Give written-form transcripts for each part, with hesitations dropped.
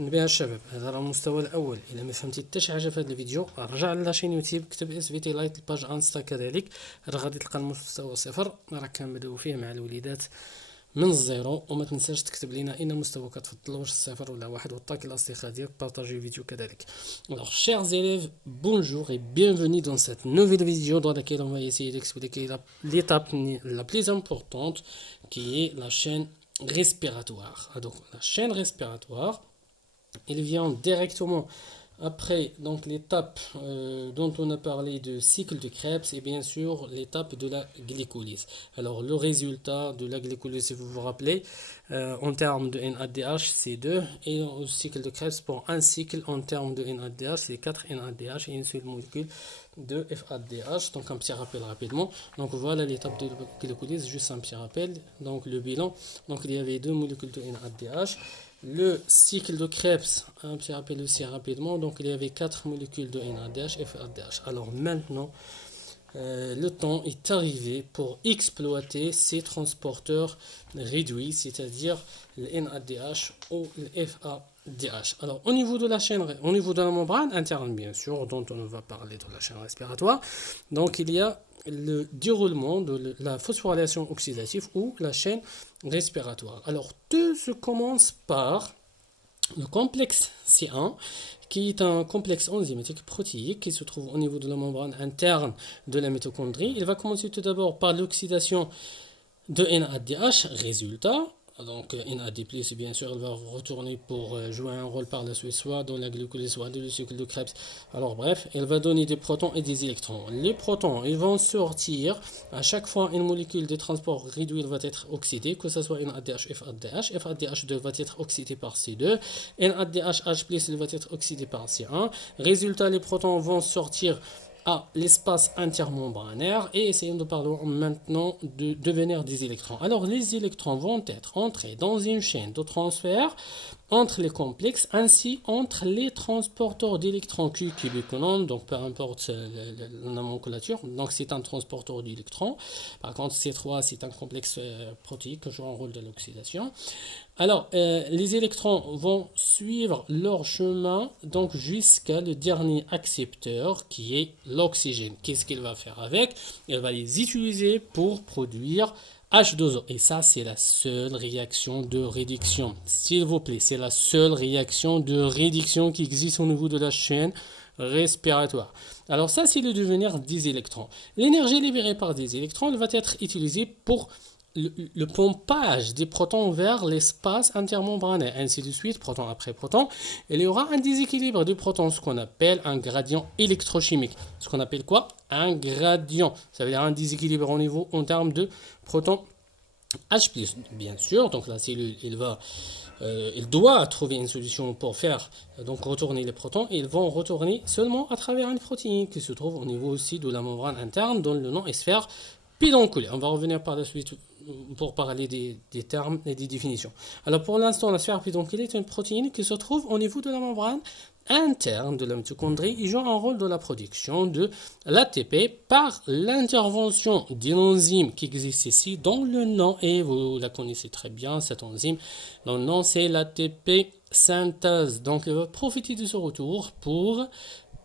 نبيها الشباب، هذا راه المستوى الاول. الا ما فهمتي حتى شي حاجه في هذا الفيديو رجع لاشين يوتيوب، كتب اس في تي لايت الباج انستا كذلك، راه غادي تلقى المستوى صفر. راه كنبداو فيه مع الوليدات من الزيرو. وما تنساش تكتب لنا اين مستوى كتفضل، واش الصفر ولا واحد، وطاك الاصدقاء ديالك، بارطاجي الفيديو كذلك. Alors chers élèves, bonjour et bienvenue dans cette nouvelle vidéo dans laquelle on va essayer d'expliquer l'étape la plus importante qui est la chaîne respiratoire. Donc la chaîne respiratoire, il vient directement après donc l'étape dont on a parlé de cycle de Krebs et bien sûr l'étape de la glycolyse. Alors le résultat de la glycolyse, si vous vous rappelez, en termes de NADH, c'est 2 et au cycle de Krebs pour un cycle en termes de NADH, c'est 4 NADH et une seule molécule de FADH. Donc un petit rappel rapidement. Donc voilà l'étape de glycolyse, juste un petit rappel. Donc le bilan, donc il y avait deux molécules de NADH. Le cycle de Krebs, un petit rappel aussi rapidement, donc il y avait 4 molécules de NADH et FADH. Alors maintenant, le temps est arrivé pour exploiter ces transporteurs réduits, c'est-à-dire le NADH ou le FADH. Alors au niveau de la chaîne, au niveau de la membrane interne bien sûr, dont on va parler de la chaîne respiratoire, donc il y a le déroulement de la phosphorylation oxydative ou la chaîne respiratoire. Alors tout se commence par le complexe C1 qui est un complexe enzymatique protéique qui se trouve au niveau de la membrane interne de la mitochondrie. Il va commencer tout d'abord par l'oxydation de NADH, résultat. Donc NAD+, bien sûr, elle va retourner pour jouer un rôle par la suite, soit dans la glycolyse, soit dans le cycle de Krebs. Alors bref, elle va donner des protons et des électrons. Les protons, ils vont sortir. À chaque fois, une molécule de transport réduit va être oxydée, que ce soit NADH, FADH. FADH2 va être oxydé par C2. NADH+, il va être oxydé par C1. Résultat, les protons vont sortir à l'espace intermembranaire et essayons de parler maintenant de devenir des électrons. Alors les électrons vont être entrés dans une chaîne de transfert entre les complexes ainsi entre les transporteurs d'électrons Q cubiquinone, donc peu importe la nomenclature, donc c'est un transporteur d'électrons. Par contre C3 c'est un complexe protéique qui joue un rôle de l'oxydation. Alors, les électrons vont suivre leur chemin donc jusqu'à le dernier accepteur qui est l'oxygène. Qu'est-ce qu'il va faire avec? Il va les utiliser pour produire H2O. Et ça, c'est la seule réaction de réduction. S'il vous plaît, c'est la seule réaction de réduction qui existe au niveau de la chaîne respiratoire. Alors ça, c'est le devenir des électrons. L'énergie libérée par des électrons elle va être utilisée pour le pompage des protons vers l'espace intermembranaire, ainsi de suite, proton après proton. Il y aura un déséquilibre de protons, ce qu'on appelle un gradient électrochimique. Ce qu'on appelle quoi? Un gradient. Ça veut dire un déséquilibre au niveau en termes de protons H+, bien sûr. Donc la cellule, il doit trouver une solution pour faire donc retourner les protons. Et ils vont retourner seulement à travers une protéine qui se trouve au niveau aussi de la membrane interne, dont le nom est sphère pédonculée. On va revenir par la suite pour parler des termes et des définitions. Alors pour l'instant, la sphère pédonculée est une protéine qui se trouve au niveau de la membrane interne de la mitochondrie. Il joue un rôle dans la production de l'ATP par l'intervention d'une enzyme qui existe ici dont le nom, et vous la connaissez très bien, cette enzyme, dont le nom c'est l'ATP synthase. Donc elle va profiter de ce retour pour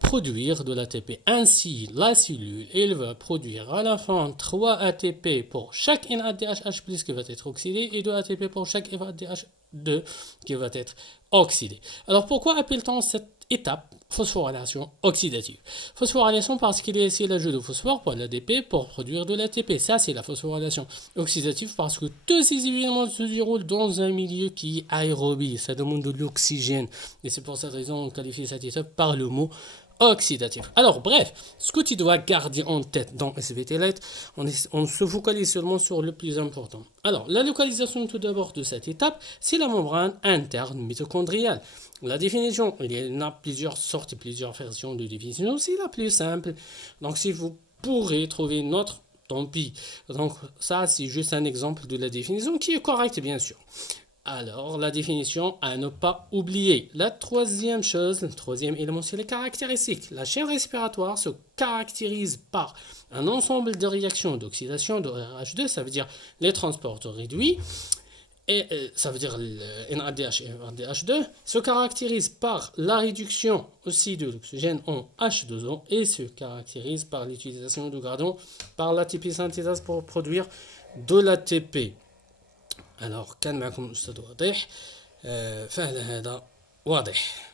produire de l'ATP. Ainsi, la cellule, elle va produire à la fin 3 ATP pour chaque NADH+ qui va être oxydé et 2 ATP pour chaque FADH2 qui va être oxydé. Alors pourquoi appelle-t-on cette étape phosphorylation oxydative? Phosphorylation parce qu'il y a ici l'ajout de phosphore pour l'ADP pour produire de l'ATP. Ça, c'est la phosphorylation oxydative parce que tous ces événements se déroulent dans un milieu qui est aérobie. Ça demande de l'oxygène. Et c'est pour cette raison qu'on qualifie cette étape par le mot oxydatif. Alors bref, ce que tu dois garder en tête dans SVT Light, on se focalise seulement sur le plus important. Alors la localisation tout d'abord de cette étape, c'est la membrane interne mitochondriale. La définition, il y en a plusieurs sortes et plusieurs versions de définition, c'est la plus simple. Donc si vous pourrez trouver une autre, tant pis. Donc ça c'est juste un exemple de la définition qui est correcte bien sûr. Alors, la définition à ne pas oublier. La troisième chose, le troisième élément, c'est les caractéristiques. La chaîne respiratoire se caractérise par un ensemble de réactions d'oxydation de RH2, ça veut dire les transporteurs réduits, et ça veut dire le NADH et NADH2, se caractérise par la réduction aussi de l'oxygène en H2O et se caractérise par l'utilisation du gradon par l'ATP synthétase pour produire de l'ATP. Alors كان معكم الأستاذ واضح. فهل هذا واضح؟